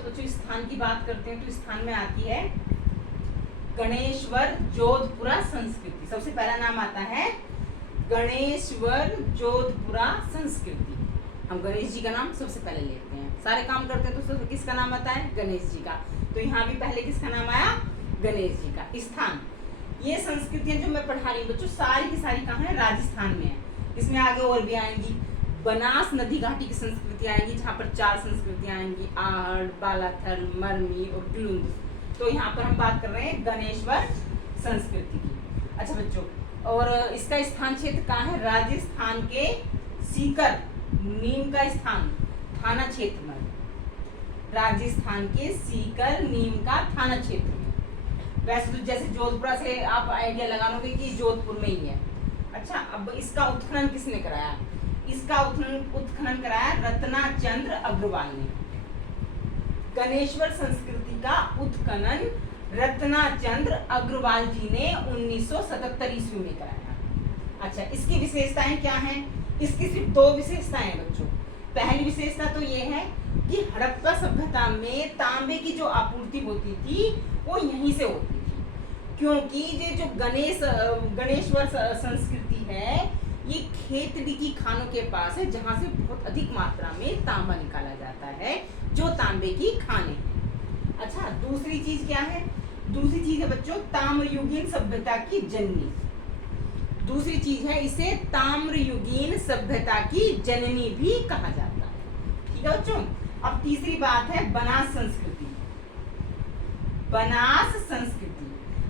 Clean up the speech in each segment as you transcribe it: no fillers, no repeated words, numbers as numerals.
तो बच्चों स्थान की बात करते हैं तो स्थान में आती है गणेश्वर जोधपुरा संस्कृति। सबसे पहला नाम आता है गणेश्वर जोधपुरा संस्कृति। हम गणेश जी का नाम सबसे पहले लेते हैं, सारे काम करते हैं तो सबसे किसका नाम आता है? गणेश जी का। तो यहाँ भी पहले किसका नाम आया? गणेश जी का। स्थान, ये संस्कृतियां जो मैं पढ़ा रही हूँ बच्चों सारी की सारी कहाँ है? राजस्थान में है। इसमें आगे और भी आएंगी, बनास नदी घाटी की संस्कृति आएंगी जहाँ पर 4 संस्कृतियां आएंगी, आहड़, बालाथल, मरमी और ग्लुंद। तो यहाँ पर हम बात कर रहे हैं गणेश्वर संस्कृति की। अच्छा बच्चों, और इसका स्थान क्षेत्र कहाँ है? राजस्थान के सीकर नीम का स्थान थाना क्षेत्र में, राजस्थान के सीकर नीम का थाना क्षेत्र में। वैसे तो जैसे जोधपुरा से आप आइडिया लगा लोगे कि जोधपुर में ही है। अच्छा, अब इसका उत्खनन किसने कराया? इसका उत्खनन कराया रत्नाचंद्र अग्रवाल ने। गणेश्वर संस्कृति का उत्खनन रत्नाचंद्र अग्रवाल जी ने 1977 ईस्वी में कराया। अच्छा, इसकी विशेषताएं क्या हैं? इसकी सिर्फ 2 विशेषताएं हैं बच्चों। पहली विशेषता तो ये है कि हड़प्पा सभ्यता में तांबे की जो आपूर्ति होती थी वो यहीं से होती थी, क्योंकि ये जो गणेश्वर संस्कृति है ये खेतड़ी की खानों के पास है जहां से बहुत अधिक मात्रा में तांबा निकाला जाता है, जो तांबे की खानें हैं। अच्छा, दूसरी चीज क्या है? दूसरी चीज है बच्चों ताम्रयुगीन सभ्यता की जननी। दूसरी चीज है इसे ताम्रयुगीन सभ्यता की जननी भी कहा जाता है। ठीक है बच्चों। अब तीसरी बात है बनास संस्कृति। बनास संस्कृति,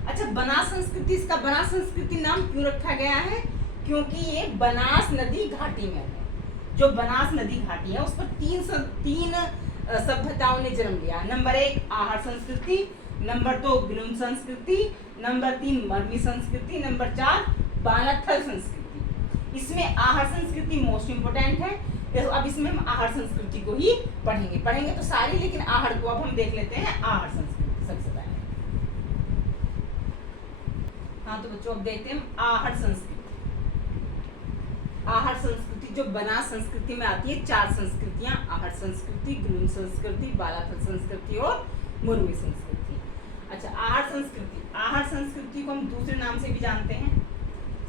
अच्छा बनास संस्कृति, इसका बनास संस्कृति नाम क्यों रखा गया है? क्योंकि ये बनास नदी घाटी में है। जो बनास नदी घाटी है उस पर तीन सभ्यताओं ने जन्म लिया। नंबर 1 आहड़ संस्कृति, नंबर 2 ग्लुन संस्कृति, नंबर 3 मरमी संस्कृति, नंबर 4 बालाथल संस्कृति। इसमें आहड़ संस्कृति मोस्ट इम्पोर्टेंट है। तो अब इसमें हम आहड़ संस्कृति को ही पढ़ेंगे तो सारी, लेकिन आहड़ को अब हम देख लेते हैं आहड़ संस्कृति सबसे पहले। हाँ तो बच्चों अब देखते हैं आहड़ संस्कृति। आहड़ संस्कृति जो बनास संस्कृति में आती है, 4 संस्कृतियां, आहड़ संस्कृति, ग्लुन संस्कृति, बालाथल संस्कृति और मुर्मी संस्कृति। अच्छा, आहड़ संस्कृति को हम दूसरे नाम से भी जानते हैं।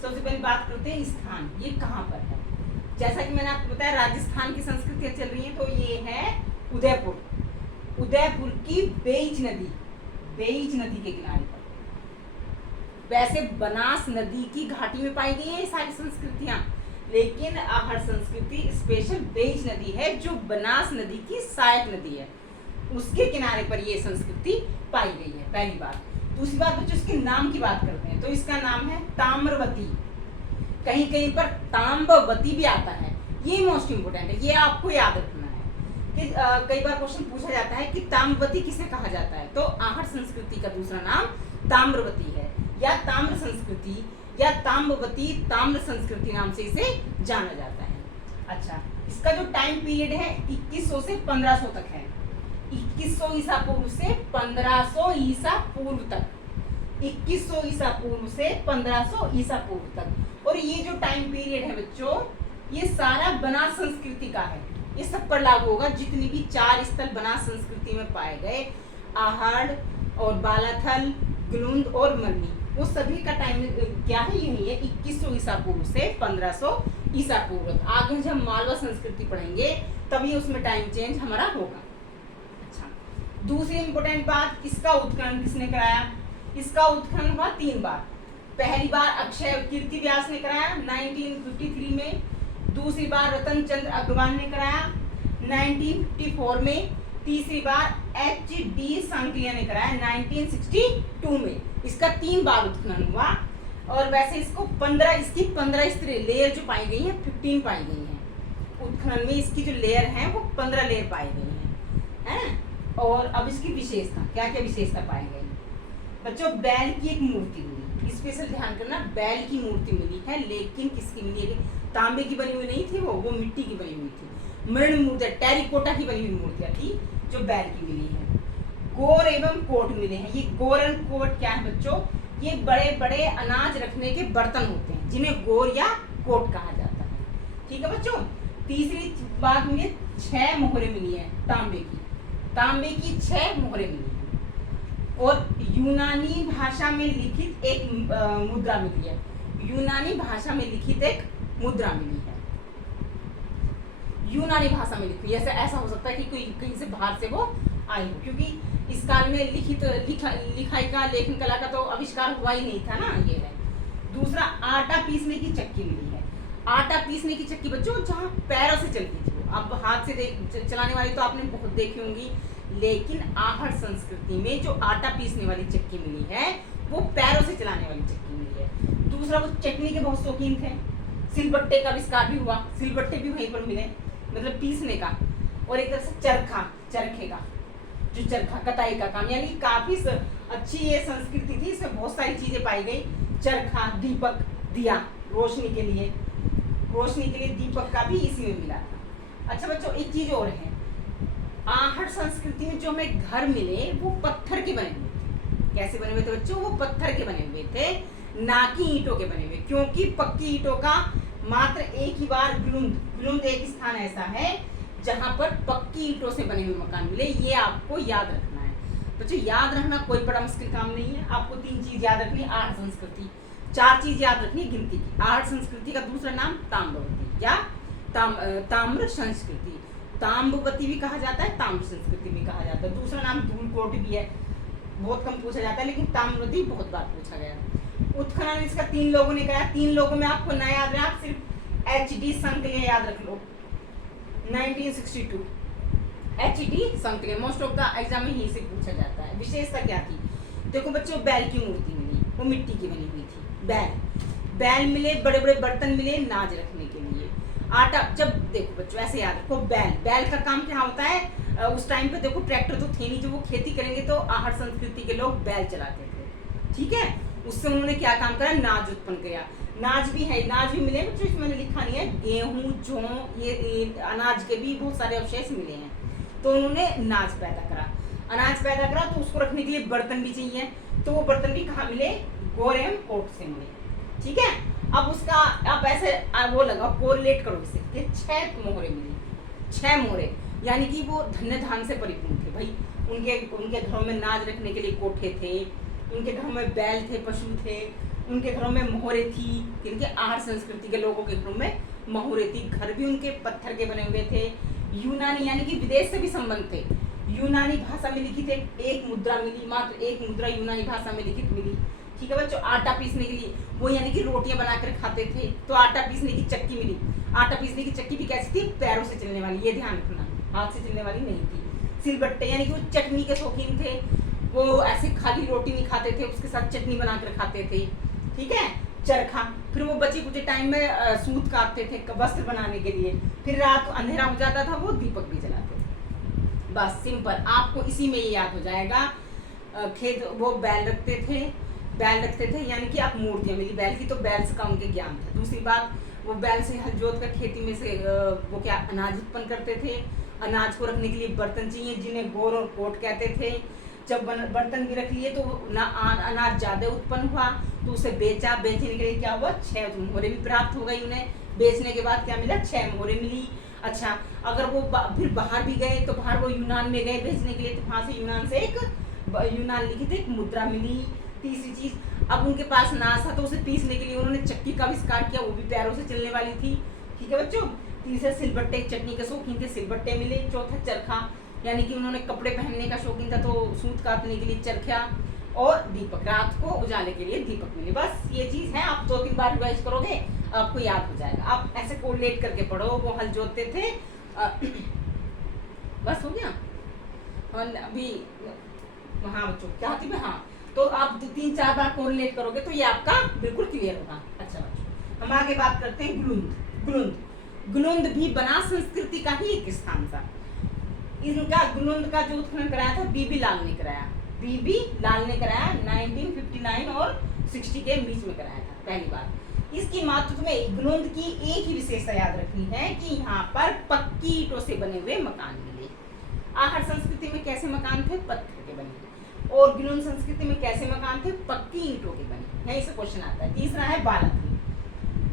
सबसे पहले बात करते हैं स्थान, ये कहाँ पर है? जैसा कि मैंने आपको बताया राजस्थान की संस्कृतियां चल रही हैं, तो ये है उदयपुर की बेइज नदी के किनारे पर। वैसे बनास नदी की घाटी में पाई गई है ये सारी संस्कृतियां, लेकिन आहड़ संस्कृति स्पेशल बेइज नदी है जो बनास नदी की सहायक नदी है, उसके किनारे पर ये संस्कृति पाई गई है। पहली बात। दूसरी बात बच्चों इसके नाम की बात करते हैं तो इसका नाम है ताम्रवती। कहीं कहीं पर ताम्बवती भी आता है, ये मोस्ट इंपोर्टेंट है, ये आपको याद रखना है कि कई बार क्वेश्चन पूछा जाता है कि ताम्रवती किसे कहा जाता है, तो आहड़ संस्कृति का दूसरा नाम ताम्रवती है, या ताम्र संस्कृति या ताम्रवती ताम्र संस्कृति नाम से इसे जाना जाता है। अच्छा, इसका जो टाइम पीरियड है 2100 से 1500 तक है। 2100 ईसा पूर्व से 1500 ईसा पूर्व तक, 2100 ईसा पूर्व से 1500 ईसा पूर्व तक। और ये जो टाइम पीरियड है बच्चों, ये सारा बनास संस्कृति का है, ये सब पर लागू होगा। जितनी भी 4 स्थल बनास संस्कृति में पाए गए, आहड़ और बालाथल, ग्लुंद और मरनी, वो सभी का टाइम क्या है? यही है 2100 ईसा पूर्व से 1500 ईसा पूर्व। आगे जब मालवा संस्कृति पढ़ेंगे तभी उसमें टाइम चेंज हमारा होगा। अच्छा, दूसरी इंपोर्टेंट बात, इसका उत्खनन किसने कराया? इसका उत्खनन हुआ 3 बार। पहली बार अक्षय कीर्ति व्यास ने कराया 1953 में, दूसरी बार रतनचंद्र अग्रवाल ने कराया 1954 में, तीसरी बार HD सांकलिया ने कराया 1962 में। इसका 3 बार उत्खनन हुआ। और वैसे इसकी 15 लेयर जो पाई गई है 15 पाई गई हैं उत्खनन में। इसकी जो लेयर है वो 15 लेयर पाई गई हैं। और अब इसकी विशेषता, क्या क्या विशेषता पाई गई बच्चों? बैल की एक मूर्ति मिली, स्पेशल ध्यान करना, बैल की मूर्ति मिली है, लेकिन किसकी मिली है? तांबे की बनी हुई नहीं थी, वो मिट्टी की बनी हुई थी। मृण मूर्ति, टेरिकोटा की बनी हुई मूर्तियां थी जो बैल की मिली है। गोर एवं कोट मिले हैं। ये गोर एवं कोट क्या है बच्चों? ये बड़े बड़े अनाज रखने के बर्तन होते हैं जिन्हें गोर या कोट कहा जाता है। ठीक है बच्चों। तीसरी बात मिली 6 मोहरें मिली है तांबे की, तांबे की 6 मोहरें मिली हैं और यूनानी भाषा में लिखित एक मुद्रा मिली है। यूनानी भाषा में लिखित एक मुद्रा मिली है। यूनानी भाषा में लिखी, ऐसा हो सकता है कि कोई कहीं से बाहर से वो आई हो, क्योंकि इस काल में लिखाई का, लेखन कला का तो आविष्कार हुआ ही नहीं था ना। ये है। दूसरा, आटा पीसने की चक्की मिली है। आटा पीसने की चक्की बच्चों जहाँ पैरों से चलती थी, अब हाथ से चलाने वाली तो आपने बहुत देखी होंगी, लेकिन आहड़ संस्कृति में जो आटा पीसने वाली चक्की मिली है वो पैरों से चलाने वाली चक्की मिली है। दूसरा, वो चटनी के बहुत शौकीन थे। सिलबट्टे का आविष्कार भी हुआ, सिलबट्टे भी वहीं पर मिले, मतलब पीसने का। और एक तरह से चरखे का, जो चरखा कताई का काम, यानी काफी अच्छी ये संस्कृति थी। इसमें बहुत सारी चीजें पाई गई। चरखा, दीपक, दिया, रोशनी के लिए दीपक का भी इसी में मिला था। अच्छा बच्चों, एक चीज और है, आहड़ संस्कृति में जो हमें घर मिले वो पत्थर के बने हुए थे। कैसे बने हुए थे बच्चों? वो पत्थर के बने हुए थे, ना कि ईंटों के बने हुए, क्योंकि पक्की ईंटों का मात्र एक ही बार ग्लुंद एक स्थान ऐसा है जहां पर पक्की ईंटों से बने हुए मकान मिले। ये आपको याद रखना है बच्चों। याद रखना कोई बड़ा मुश्किल काम नहीं है। आपको 3 चीज याद रखनी है। आहड़ संस्कृति, 4 चीज याद रखनी है गिनती की। आहड़ संस्कृति का दूसरा नाम ताम्रवती या ताम्र संस्कृति, ताम्रवती भी कहा जाता है, ताम्र संस्कृति भी कहा जाता है। दूसरा नाम धूलकोट भी है, बहुत कम पूछा जाता है, लेकिन ताम्रवती बहुत बार पूछा गया। उत्खनन इसका 3 लोगों ने कराया। 3 लोगों में आपको ना याद रहे, आप सिर्फ HD संकलिया याद रख लो। 1962 HD Sankalia, most of the exam में ही से पूछा जाता है। विशेषता क्या थी? देखो बच्चों, बैल की मूर्ति मिली, वो मिट्टी की बनी हुई थी। बैल मिले, बड़े बड़े बर्तन मिले नाज रखने के लिए। आटा, जब देखो बच्चों ऐसे याद रखो, बैल का काम क्या होता है? उस टाइम पे देखो ट्रैक्टर तो थे नहीं, जब वो खेती करेंगे तो आहड़ संस्कृति के लोग बैल चलाते थे। ठीक है, उससे उन्होंने क्या काम करा? नाज उत्पन्न किया। नाज भी है, नाज भी मिले बच्चों, इसमें मैंने लिखा नहीं है। गेहूं, जौ, ये अनाज के भी बहुत सारे अवशेष मिले हैं, तो उन्होंने नाज पैदा करा। अनाज पैदा करा तो उसको रखने के लिए बर्तन भी चाहिए, तो वो बर्तन भी कहाँ मिले? गोरेम कोट से मिले। ठीक है, अब उसका आप ऐसे वो लगाओ, कोरिलेट करो इससे कि 6 मोहरे मिली। 6 मोहरे, यानी कि वो धन्य धान से परिपूर्ण थे भाई। उनके घरों में नाज रखने के लिए कोठे थे, उनके घरों में बैल थे, पशु थे, उनके घरों में मोहरे थी। इनके आहड़ संस्कृति के लोगों के घरों में मोहरे थी। घर भी उनके पत्थर के बने हुए थे। यूनानी, यानी कि विदेश से भी संबंध थे। यूनानी भाषा में लिखित एक मुद्रा मिली, मात्र एक मुद्रा यूनानी भाषा में लिखित मिली। ठीक है बच्चों, आटा पीसने के लिए, वो यानी कि रोटियां बनाकर खाते थे, तो आटा पीसने की चक्की मिली। आटा पीसने की चक्की भी कैसी थी? पैरों से चलने वाली, ये ध्यान रखना, हाथ से चलने वाली नहीं थी। सिलबट्टे, यानी कि वो चटनी के शौकीन थे, वो ऐसे खाली रोटी नहीं खाते थे, उसके साथ चटनी बनाकर खाते थे। ठीक है, चरखा, फिर वो बचे कुछ टाइम में सूत काटते थे वस्त्र बनाने के लिए। फिर रात अंधेरा हो जाता था, वो दीपक भी जलाते थे। बस सिंपल, आपको इसी में ये याद हो जाएगा। खेत, वो बैल रखते थे, यानी कि आप मूर्तियां मिली बैल की, तो बैल से का उनके ज्ञान था। दूसरी बात, वो बैल से हल जोत कर खेती में से वो क्या अनाज उत्पन्न करते थे। अनाज को रखने के लिए बर्तन चाहिए, जिन्हें गोर और कोट कहते थे। जब बर्तन भी रख लिए तो अनाज ज्यादा उत्पन्न हुआ, तो उसे बेचने के लिए क्या हुआ? 6 मोहरे भी प्राप्त हो गई उन्हें। बेचने के बाद क्या मिला? 6 मोहरे मिली। अच्छा, अगर वो फिर बाहर भी गए, तो बाहर वो यूनान में गए बेचने के लिए, तो वहां से यूनान लिखित एक मुद्रा मिली। तीसरी चीज, अब उनके पास नाज था, तो उसे पीसने के लिए उन्होंने चक्की का आविष्कार किया, वो भी पैरों से चलने वाली थी। ठीक है बच्चों। तीसरा, सिलबट्टे, चटनी के शौकीन थे, सिलबट्टे मिले। चौथा, चरखा, यानी कि उन्होंने कपड़े पहनने का शौकीन था, तो सूत काटने के लिए चरखा। और दीपक, रात को उजाले के लिए दीपक मिले। बस ये चीज है, आप 2-3 बार रिवाइज करोगे आपको याद हो जाएगा। आप ऐसे कोरिलेट करके पढ़ो, वो हल जोतते थे। बस हो गया। और अभी हाँ बच्चों, क्या होती है? हाँ, तो आप 3-4 बार कोरिलेट करोगे तो ये आपका बिल्कुल क्लियर होगा। अच्छा बच्चों, हम आगे बात करते हैं ग्लुंद भी बनास संस्कृति का ही एक स्थान था। इनका ग्लुंद का जो उत्खनन कराया था बीबी लाल ने कराया। 1959 और 60 के बीच में कराया था पहली बार। इसकी मातृत्व में ग्लुंद की एक ही विशेषता याद रखनी है कि यहाँ पर पक्की ईंटों से बने हुए मकान मिले। आहड़ संस्कृति में कैसे मकान थे? पत्थर के बने। और ग्लुंद संस्कृति में कैसे मकान थे? पक्की ईंटों के बने। यहीं से क्वेश्चन आता है। तीसरा है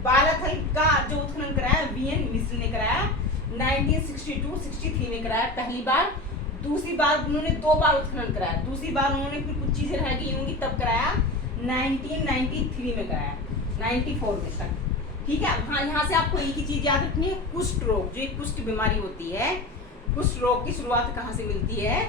बालाथल का जो उत्खनन कराया VN मिश्र ने कराया। 1962-63 में कराया पहली बार। दूसरी बार उन्होंने 2 बार उत्खनन कराया, दूसरी बार उन्होंने फिर कुछ चीजें रह गई होंगी तब कराया, 1993 में कराया, 94 में तक। ठीक है। हाँ, यहाँ से आपको एक ही चीज याद रखनी है, कुष्ठ रोग, जो एक कुष्ठ बीमारी होती है, कुष्ठ रोग की शुरुआत कहाँ से मिलती है?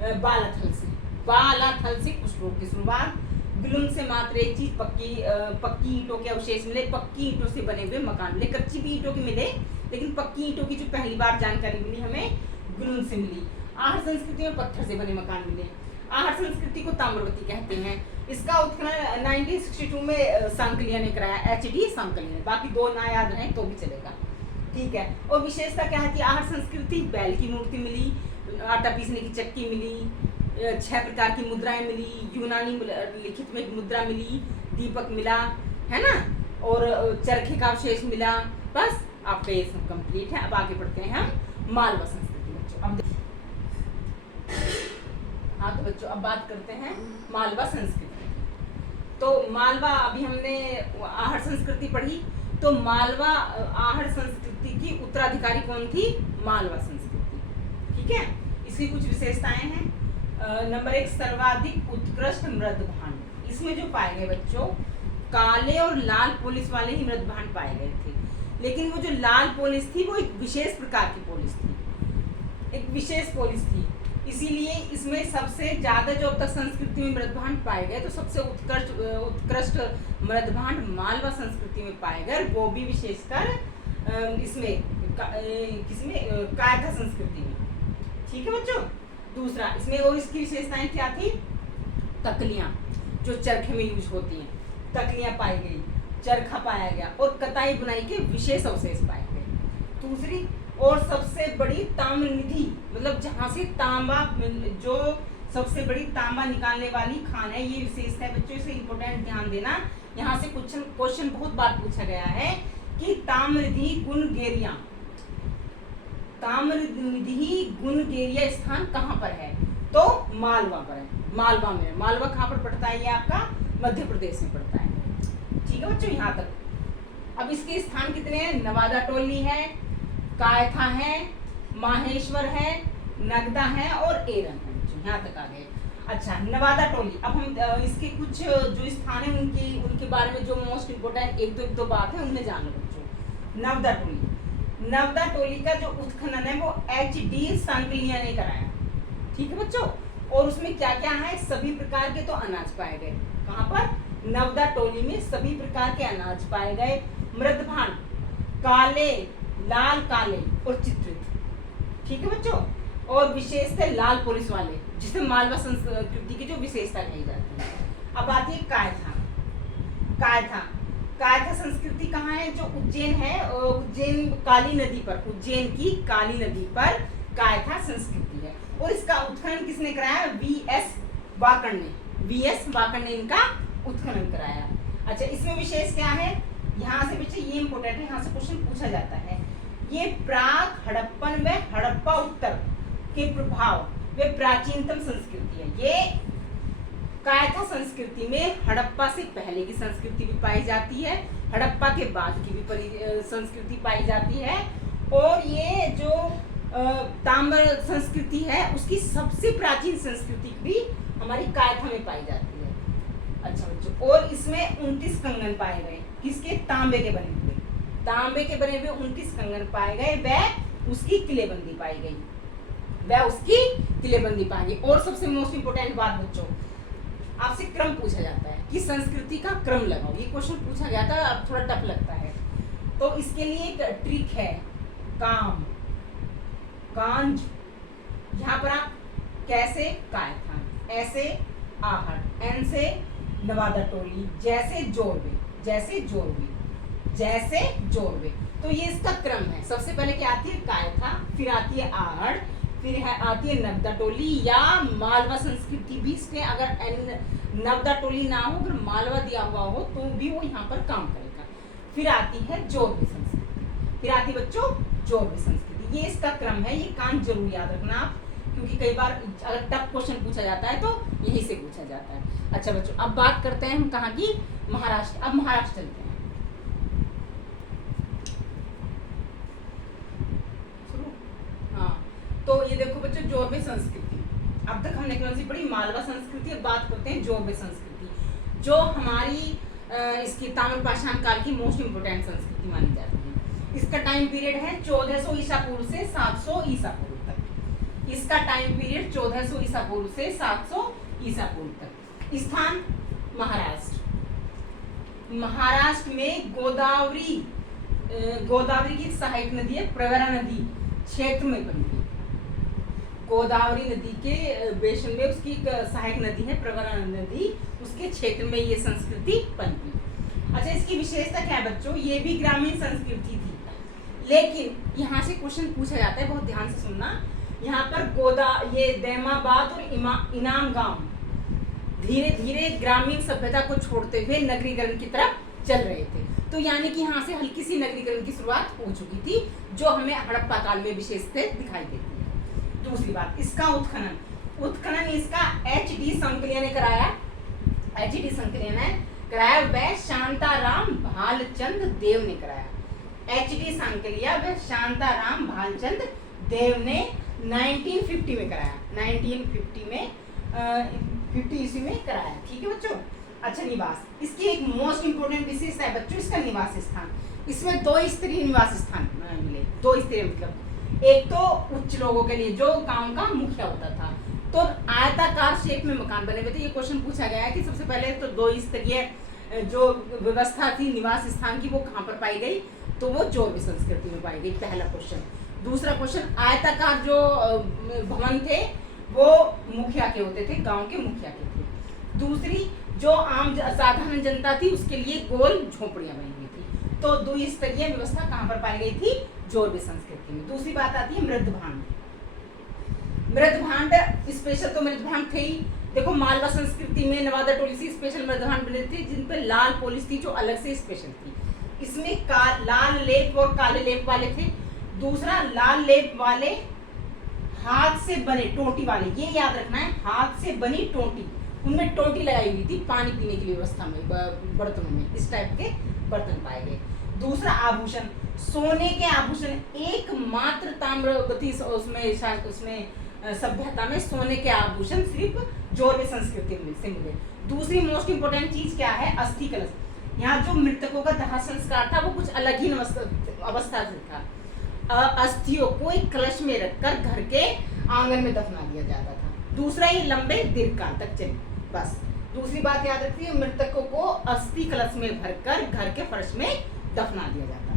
बालाथल से। बालाथल से कुष्ठ रोग की शुरुआत। गुलुम से मात्र एक चीज, पक्की ईंटों के अवशेष मिले, पक्की ईंटों से बने हुए मकान मिले, कच्ची भी ईंटों के मिले, लेकिन पक्की ईंटों की जो पहली बार जानकारी मिली हमें गुलुम से मिली। आहट संस्कृति में पत्थर से बने मकान मिले। आहट संस्कृति को ताम्रवती कहते हैं। इसका उत्खनन 1962 में सांकलिया ने कराया, HD सांकलिया ने। बाकी 2 ना याद रहे तो भी चलेगा। ठीक है। और विशेषता क्या है कि आहट संस्कृति बैल की मूर्ति मिली, आटा पीसने की चक्की मिली, 6 प्रकार की मुद्राएं मिली, यूनानी लिखित में मुद्रा मिली, दीपक मिला, है ना, और चरखे का अवशेष मिला। बस आपका ये सब कंप्लीट है। अब आगे बढ़ते हैं हम मालवा संस्कृति बच्चों। अब हाँ तो बच्चों अब बात करते हैं मालवा संस्कृति। तो मालवा, अभी हमने आहट संस्कृति पढ़ी, तो मालवा आहट संस्कृति की उत्तराधिकारी कौन थी? मालवा संस्कृति। ठीक है। इसकी कुछ विशेषताएं हैं। नंबर 1, सर्वाधिक उत्कृष्ट मृद भांड। इसमें जो पाए गए बच्चों, काले और लाल पोलिश वाले ही मृद भांड पाए गए थे, लेकिन वो जो लाल पोलिश थी वो एक विशेष प्रकार की पोलिश थी, एक विशेष पोलिश थी। इसीलिए इसमें सबसे ज्यादा जो अब तक संस्कृति में मृद भांड पाए गए, तो सबसे उत्कृष्ट मृद भांड मालवा संस्कृति में पाए गए, वो भी विशेषकर इसमें किसमें? कायथा संस्कृति में। ठीक है बच्चों। दूसरा, इसमें और इसकी विशेषताएं क्या थी? तकलियां, जो चरखे में यूज होती हैं, तकलियां पाई गई, चरखा पाया गया, और कताई बुनाई के विशेष अवशेष पाए गए। दूसरी और सबसे बड़ी ताम्र निधि, मतलब जहां से तांबा, जो सबसे बड़ी तांबा निकालने वाली खान है, ये विशेषता है बच्चों। इसे इंपॉर्टेंट ध्यान देना, यहाँ से क्वेश्चन बहुत बार पूछा गया है कि ताम्रनिधि गुणगेरिया, ताम्रनिधि गुणगेरिया स्थान कहाँ पर है? तो मालवा पर है। मालवा में। मालवा कहाँ पर पड़ता है? ये आपका मध्य प्रदेश में पड़ता है। ठीक है बच्चों, यहाँ तक। अब इसके स्थान कितने हैं? नवादा टोली है, कायथा है, माहेश्वर है, नगदा है और एरन है। यहाँ तक आ गए। अच्छा, नवादा टोली। अब हम इसके कुछ जो स्थान है उनके बारे में जो मोस्ट इम्पोर्टेंट एक दो बात है उनमें जान लो बच्चों। नवदा टोली, नवदा टोली का जो उत्खनन है वो HD सांकलिया ने कराया। ठीक है बच्चों। और उसमें क्या क्या है? सभी प्रकार के तो अनाज पाए गए। कहाँ पर? नवदा टोली में सभी प्रकार के अनाज पाए गए। मृद भांड काले, लाल काले और चित्रित। ठीक है बच्चों। और विशेष थे लाल पोलिश वाले, जिसे मालवा संस्कृति की जो विशेषता कही जाती है। अब आती है कायथा। कायथा, कायथा संस्कृति कहाँ है? जो उज्जैन है, उज्जैन काली नदी पर, उज्जैन की काली नदी पर कायथा संस्कृति है। और इसका उत्खनन किसने कराया? VS वाकड़ ने। VS वाकड़ ने इनका उत्खनन कराया। अच्छा, इसमें विशेष क्या है? यहाँ से बच्चे ये इंपॉर्टेंट है, यहाँ से क्वेश्चन पूछा जाता है। ये प्राक हड़प्पन व हड़प्पा उत्तर के प्रभाव व प्राचीनतम संस्कृति है। ये कायथा संस्कृति में हड़प्पा से पहले की संस्कृति भी पाई जाती है, हड़प्पा के बाद की भी संस्कृति पाई जाती है, और ये जो ताम्र संस्कृति है उसकी सबसे प्राचीन संस्कृति भी हमारी कायथा में पाई जाती है। अच्छा बच्चों, और इसमें 29 कंगन पाए गए। किसके? तांबे के बने हुए। तांबे के बने हुए 29 कंगन पाए गए, वह उसकी किलेबंदी पाई गई, वह उसकी किलेबंदी पाई गई। और सबसे मोस्ट इंपोर्टेंट बात बच्चों, आपसे क्रम पूछा जाता है कि संस्कृति का क्रम लगाओ। ये क्वेश्चन पूछा गया था, अब थोड़ा टफ लगता है, तो इसके लिए एक ट्रिक है, काम कांज। यहाँ पर आप कैसे कायथा, ऐसे आहट, एन से नवादा टोली, जैसे जोड़वे, जैसे जोड़वे, जैसे जोड़वे। तो ये इसका क्रम है। सबसे पहले क्या आती है? कायथा, फिर आती है आहट, फिर आती है नवदा टोली या मालवा संस्कृति भी। इसके अगर नवदा टोली ना हो, अगर मालवा दिया हुआ हो तो भी वो यहाँ पर काम करेगा। फिर आती है जोड़वी संस्कृति, फिर आती है बच्चों जोड़वी संस्कृति। ये इसका क्रम है, ये कांच जरूर याद रखना आप, क्योंकि कई बार अगर टफ क्वेश्चन पूछा जाता है तो यही से पूछा जाता है। अच्छा बच्चों, अब बात करते हैं हम कहाँ की? महाराष्ट्र। अब महाराष्ट्र चलते हैं। हाँ, तो ये देखो बच्चों, जोरबे संस्कृति। अब तक हमने कौन सी पढ़ी? मालवा संस्कृति। अब बात करते हैं जोरबे संस्कृति, जो हमारी इसकी ताम्रपाषाण काल की मोस्ट इम्पोर्टेंट संस्कृति मानी जाती है। इसका टाइम पीरियड है 1400 ईसा पूर्व से 700 ईसा पूर्व तक। इसका टाइम पीरियड 1400 ईसा पूर्व से 700 ईसा पूर्व तक। स्थान महाराष्ट्र। महाराष्ट्र में गोदावरी की सहायक नदी है प्रवरा नदी क्षेत्र में बनती है। गोदावरी नदी के बेशन में उसकी सहायक नदी है प्रवरा नदी, उसके क्षेत्र में ये संस्कृति बनती। अच्छा, इसकी विशेषता क्या है बच्चों? ये भी ग्रामीण संस्कृति थी, लेकिन यहाँ से क्वेश्चन पूछा जाता है, बहुत ध्यान से सुनना। यहाँ पर ये दैमाबाद और इनाम गांव धीरे धीरे ग्रामीण सभ्यता को छोड़ते हुए नगरीकरण की तरफ चल रहे थे। तो यानी कि यहाँ से हल्की सी नगरीकरण की शुरुआत हो चुकी थी, जो हमें हड़प्पा काल में विशेषतः दिखाई देती है। दूसरी बात, इसका उत्खनन इसका H.D. संकलिया ने कराया। H.D. संकलिया ने कराया, वह शांताराम भालचंद देव ने कराया। H.D. संकलिया व शांताराम भालचंद देव ने 1950 में कराया। 1950 में 50 ईस्वी में कराया। ठीक है बच्चों। अच्छा, निवास, इसकी एक मोस्ट इंपोर्टेंट विशेषता है बच्चों इसका निवास स्थान। इसमें 2 स्तरीय निवास स्थान मिले। 2 स्तरीय मतलब एक तो उच्च लोगों के लिए, जो गांव का मुखिया होता था, तो आयताकार शेप में मकान बने हुए थे। ये क्वेश्चन पूछा गया है कि सबसे पहले तो 2 स्तरीय जो व्यवस्था थी निवास स्थान की, वो कहाँ पर पाई गई? तो वो जोरबे संस्कृति में पाई गई, पहला क्वेश्चन। दूसरा क्वेश्चन, आयताकार जो भवन थे वो मुखिया के होते थे, गांव के मुखिया के थे। दूसरी, जो आम साधारण जनता थी उसके लिए गोल झोपड़ियां बनी हुई थी। तो 2 स्तरीय व्यवस्था कहाँ पर पाई गई थी? जोरबे संस्कृति में। दूसरी बात आती है मृदभांड। मृदभांड स्पेशल तो मृदभांड थे ही। देखो, मालवा संस्कृति में नवादा टोली से स्पेशल मृदभांड बने थे, जिन पे लाल पॉलिश थी, जो अलग से स्पेशल थी। इसमें लाल लेप और काले लेप वाले थे। दूसरा, लाल लेप वाले हाथ से बने टोटी वाले, ये याद रखना है, हाथ से बनी टोटी, उनमें टोटी लगाई हुई थी पानी पीने की व्यवस्था में, बर्तनों में इस टाइप के बर्तन पाए गए। दूसरा, आभूषण, सोने के आभूषण, एकमात्र ताम्रवती उसमें सभ्यता में सोने के आभूषण सिर्फ जोरबे संस्कृति से मिले। दूसरी मोस्ट इंपोर्टेंट चीज क्या है? अस्थि कलश। यहाँ जो मृतकों का दाह संस्कार था वो कुछ अलग ही अवस्था से था। अस्थियों को एक कलश में रखकर घर के आंगन में दफना दिया जाता था। दूसरा, ये लंबे दीर्घकाल तक चले। बस दूसरी बात याद रखिए, मृतकों को अस्थि कलश में भरकर घर के फर्श में दफना दिया जाता है।